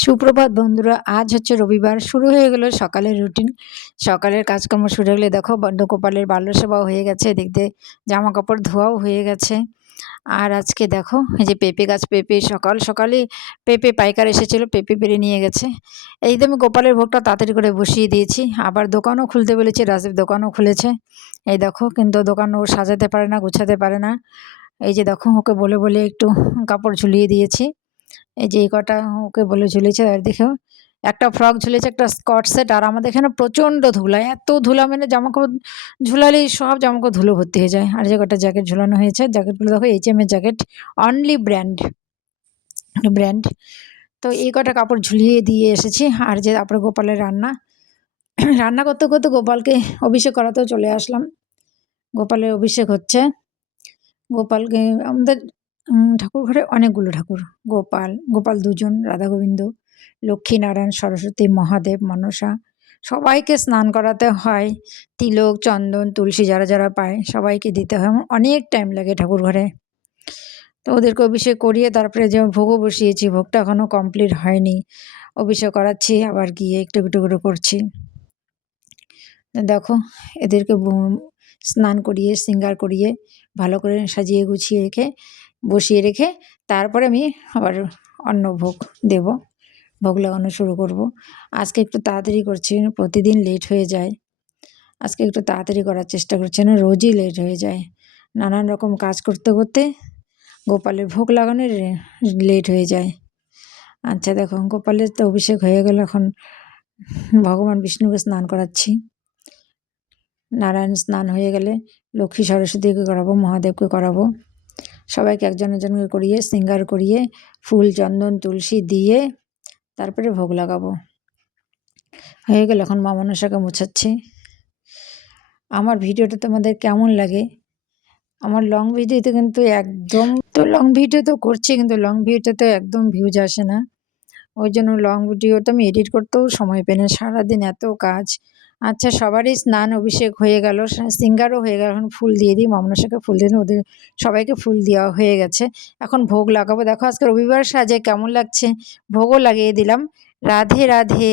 সুপ্রভাত বন্ধুরা, আজ হচ্ছে রবিবার। শুরু হয়ে গেল সকালের রুটিন। সকালের কাজকর্ম শুরু হয়ে গেলে দেখো গোপালের বাল্য সেবাও হয়ে গেছে, এদিক দিয়ে জামা কাপড় ধোয়াও হয়ে গেছে। আর আজকে দেখো এই যে পেঁপে গাছ, পেঁপে সকাল সকালে পেঁপে পাইকার এসেছিল, পেঁপে পেড়ে নিয়ে গেছে। এই যে আমি গোপালের ভোগটা তাড়াতাড়ি করে বসিয়ে দিয়েছি। আবার দোকানও খুলতে বলেছি, রাজীব দোকানও খুলেছে। এই দেখো, কিন্তু দোকান ও সাজাতে পারে না, গুছাতে পারে না। এই যে দেখো, ওকে বলে বলে একটু কাপড় ঝুলিয়ে দিয়েছি। এই যে এই কটা ওকে বলে ঝুলেছে। আর দেখো, একটা ফ্রক ঝুলেছে, একটা স্কট সেট। আর আমাদের এখানে প্রচণ্ড ধুলা, এত ধুলা, মানে জামাকাপড় ঝুলালেই সব জামাকাপড় ধুলো ভর্তি হয়ে যায়। আর যে কটা জ্যাকেট ঝুলানো হয়েছে, জ্যাকেটগুলো দেখো HM এর জ্যাকেট, অনলি ব্র্যান্ড ব্র্যান্ড। তো এই কটা কাপড় ঝুলিয়ে দিয়ে এসেছি। আর যে তারপরে গোপালের রান্না রান্না করতে করতে গোপালকে অভিষেক করাতেও চলে আসলাম। গোপালের অভিষেক হচ্ছে। গোপালকে আমাদের ঠাকুর ঘরে অনেকগুলো ঠাকুর। গোপাল দুজন, রাধা গোবিন্দ, লক্ষ্মীনারায়ণ, সরস্বতী, মহাদেব, মনসা। সবাইকে স্নান করাতে হয়। তিলক, চন্দন, তুলসী যারা যারা পায় সবাইকে দিতে হয়। আমার অনেক টাইম লাগে ঠাকুর ঘরে। তো ওদেরকে অভিষেক করিয়ে তারপরে যে ভোগও বসিয়েছি, ভোগটা এখনও কমপ্লিট হয়নি। অভিষেক করাচ্ছি, আবার গিয়ে একটু একটু করে করছি। দেখো, এদেরকে স্নান করিয়ে, শৃঙ্গার করিয়ে, ভালো করে সাজিয়ে গুছিয়ে রেখে, বসিয়ে রেখে তারপরে আমি আবার অন্য ভোগ দেব, ভোগ লাগানো শুরু করব। আজকে একটু তাড়াতাড়ি করছি, প্রতিদিন লেট হয়ে যায়। আজকে একটু তাড়াতাড়ি করার চেষ্টা করছি, না রোজই লেট হয়ে যায়। নানান রকম কাজ করতে করতে গোপালের ভোগ লাগানো লেট হয়ে যায়। আচ্ছা দেখো, গোপালের তো অভিষেক হয়ে গেল। এখন ভগবান বিষ্ণুকে স্নান করাচ্ছি। নারায়ণ স্নান হয়ে গেলে লক্ষ্মী সরস্বতীকে করাবো, মহাদেবকে করাবো। সবাইকে একজন একজন করে করিয়ে, শৃঙ্গার করিয়ে, ফুল, চন্দন, তুলসী দিয়ে তারপরে ভোগ লাগাবো। হয়ে গেল। এখন মা মনসাকে মোছাচ্ছি। আমার ভিডিওটা তোমাদের কেমন লাগে? আমার লং ভিডিওতে কিন্তু একদম, তো লং ভিডিও তো করছি, কিন্তু লং ভিডিওতে একদম ভিউজ আসে না। ওই জন্য লং ভিডিওটা আমি এডিট করতেও সময় পাই না, সারাদিন এত কাজ। আচ্ছা, সবারই স্নান অভিষেক হয়ে গেল, শৃঙ্গারও হয়ে গেল। এখন ফুল দিয়ে দিই, মমনসাকে ফুল দিয়ে দিই, ওদের সবাইকে ফুল দেওয়া হয়ে গেছে। এখন ভোগ লাগাবো। দেখো আজকে রবিবার সাজে কেমন লাগছে, ভোগও লাগিয়ে দিলাম। রাধে রাধে।